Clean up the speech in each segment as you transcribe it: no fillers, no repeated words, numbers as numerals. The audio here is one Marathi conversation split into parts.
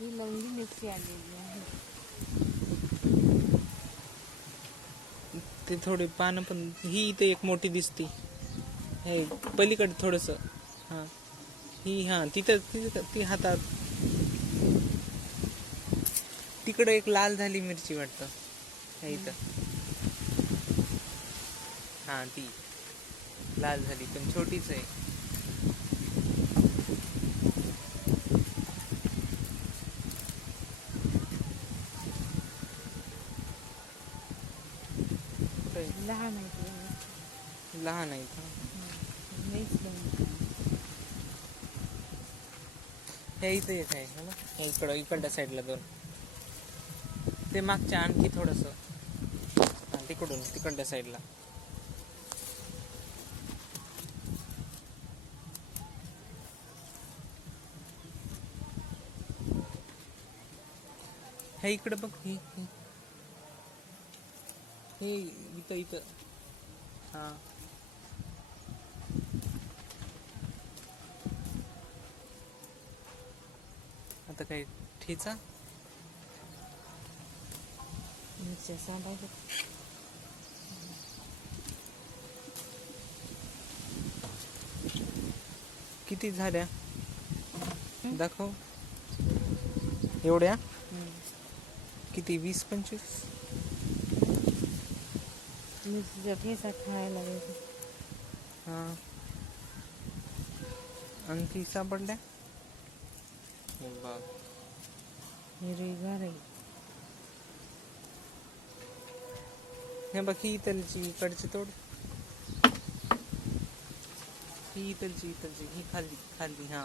ही लवंगी मिरची आलेली आहे. ते थोडे पानं पण ही इथे एक मोठी दिसती. हे पलीकडे थोडस. हा ही हा तिथं ती हातात. तिकडे एक लाल झाली मिरची वाटतं. हे इथं हा ती लाल झाली पण छोटीच आहे. लहान आहे ती. लहान आहे का? हे इथं एक आहे ना. हे इकडच्या साईडला दोन. ते मागच्या आणखी थोडस तिकडून तिकडच्या साईडला. हे इकडं बघ. हे इथं हा आता काय ठेचा मिरच्या सांभाळ. किती झाल्या दाखव. एवढ्या किती 20-25 मिरचीचा ठेचा खायला लागेल. हा आणखी सापडल्या बघ. हिरवीगार आहे. हे बघ ही इथलची इकडची तोड. ही इथलची ही खाली हा.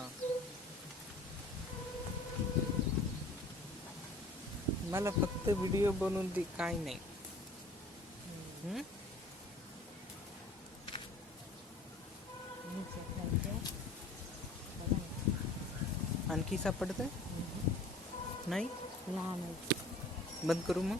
मला फक्त व्हिडिओ बनवून दे काय नाही. आणखी सापडत नाही. लहान आहे. बंद करू मग.